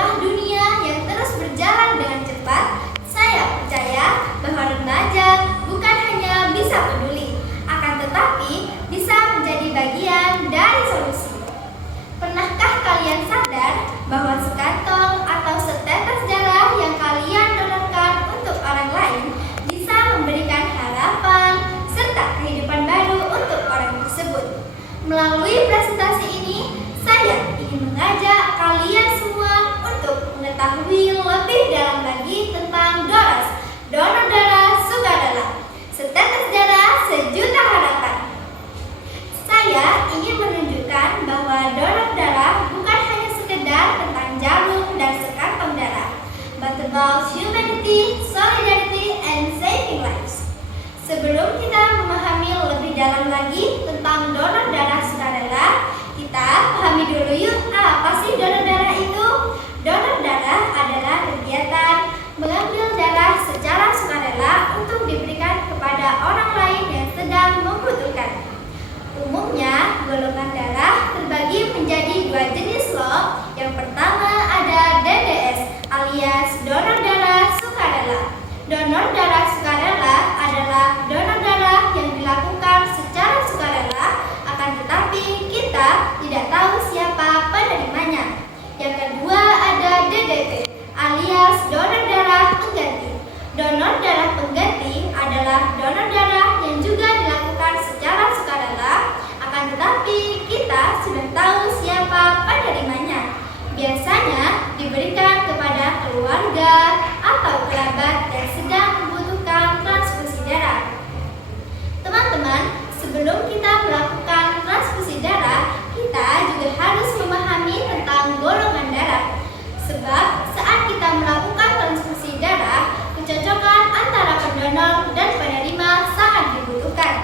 tengah dunia yang terus berjalan dengan cepat, saya percaya bahwa remaja bukan hanya bisa peduli, akan tetapi bisa menjadi bagian dari solusi. Pernahkah kalian sadar bahwa sekantong atau setetes darah yang kalian donorkan untuk orang lain bisa memberikan harapan serta kehidupan baru untuk orang tersebut? Melalui presentasi ini, saya ingin mengajak kalian semua untuk mengetahui lebih dalam lagi tentang DORAS, donor darah sukarela, setetes darah sejuta harapan. Saya ingin menunjukkan bahwa donor darah bukan hanya sekedar tentang jarum dan sekantong darah, but about humanity, solidarity, and saving lives. Sebelum kita memahami lebih dalam lagi tentang donor darah sukarela, kita pahami dulu yuk apa sih donor darah itu? Donor darah adalah kegiatan mengambil darah secara sukarela untuk diberikan kepada orang lain yang sedang membutuhkan. Umumnya, golongan darah terbagi menjadi dua jenis loh. Yang pertama ada DDS alias donor darah sukarela. Donor darah sukarela adalah donor darah yang dilakukan secara sukarela, akan tetapi kita tidak tahu siapa penerimanya. Yang kedua ada DDP alias donor darah pengganti. Donor darah pengganti adalah donor darah yang juga dilakukan secara sukarela, akan tetapi kita sudah tahu siapa penerimanya. Biasanya diberikan kepada keluarga atau kerabat yang sedang membutuhkan transfusi darah. Teman-teman, sebelum kita melakukan transfusi darah, kita juga harus memahami tentang golongan darah. Sebab saat kita melakukan transfusi darah, kecocokan antara pendonor dan penerima sangat dibutuhkan.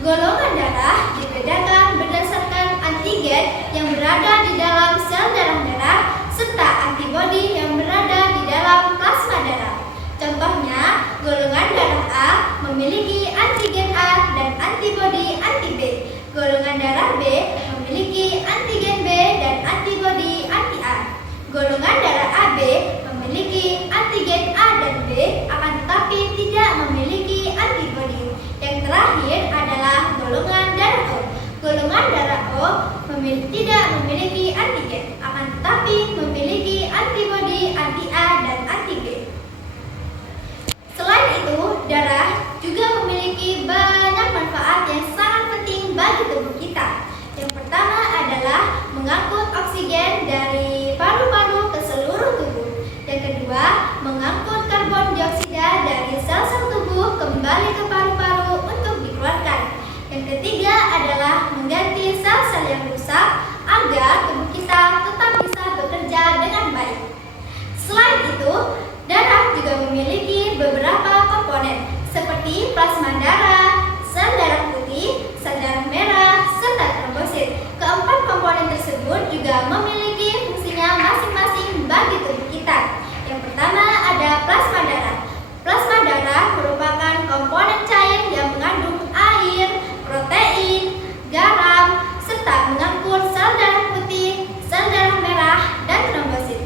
Golongan darah dibedakan berdasarkan antigen yang berada di dalam sel darah merah serta antibodi yang berada di dalam plasma darah. Contohnya, golongan darah A memiliki antigen A dan antibodi anti B. Golongan darah B memiliki antigen B dan antibodi anti A. Golongan darah AB memiliki antigen A dan B, akan tetapi tidak memiliki antibodi. Yang terakhir adalah golongan darah O. Golongan darah O tidak memiliki antigen, akan tetapi memiliki antibodi anti A dan anti B. Selain itu, darah juga memiliki banyak manfaat yang sangat penting bagi tubuh kita. Yang pertama adalah mengangkut oksigen dari paru-paru ke seluruh tubuh. Yang kedua, mengangkut karbon dioksida dari sel-sel tubuh kembali ke paru-paru untuk dikeluarkan. Yang ketiga adalah mengganti sel-sel yang rusak agar tubuh kita tetap bisa bekerja dengan baik. Selain itu, darah juga memiliki beberapa komponen seperti plasma darah, sel darah putih, sel darah merah, serta trombosit. Keempat komponen tersebut juga memiliki fungsinya masing-masing bagi tubuh kita. Yang pertama ada plasma darah. Plasma darah merupakan komponen cair yang mengandung air, protein, garam, serta mengangkut sel darah putih, sel darah merah, dan trombosit.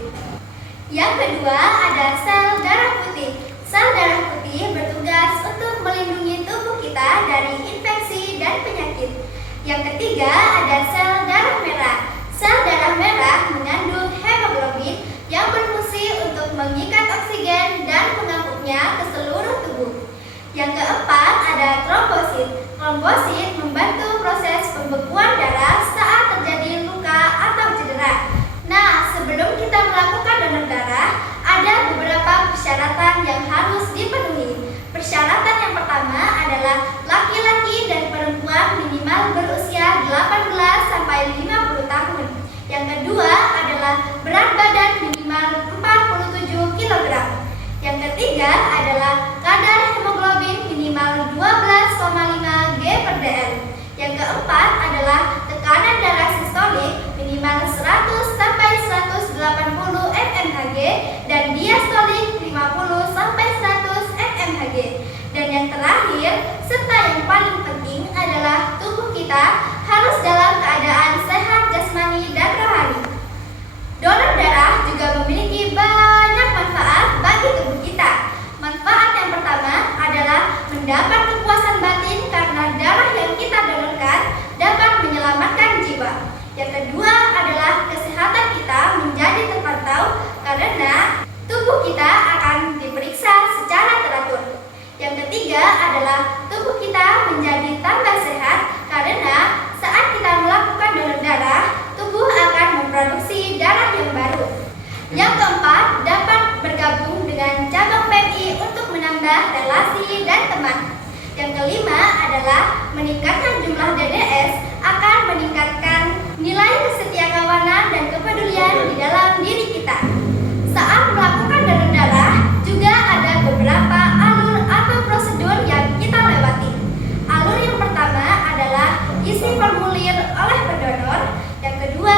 Yang kedua ada sel darah putih. Sel darah putih bertugas untuk melindungi tubuh kita dari infeksi dan penyakit. Yang ketiga ada sel darah merah. Sel darah merah mengandung hemoglobin yang berfungsi untuk mengikat oksigen dan mengangkutnya ke seluruh tubuh. Yang keempat ada trombosit. Trombosit membantu proses pembekuan darah saat terjadi luka atau cedera. Nah, sebelum kita melakukan donor darah, ada beberapa persyaratan yang harus dipenuhi. Persyaratan yang pertama adalah laki-laki dan perempuan minimal berusia 18 sampai 50 tahun. Yang kedua formulir oleh pendonor. Yang kedua,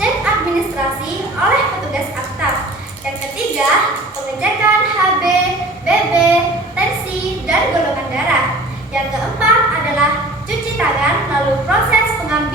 cek administrasi oleh petugas akta. Yang ketiga, pengecekan HB, BB, tensi, dan golongan darah. Yang keempat adalah cuci tangan lalu proses pengambilan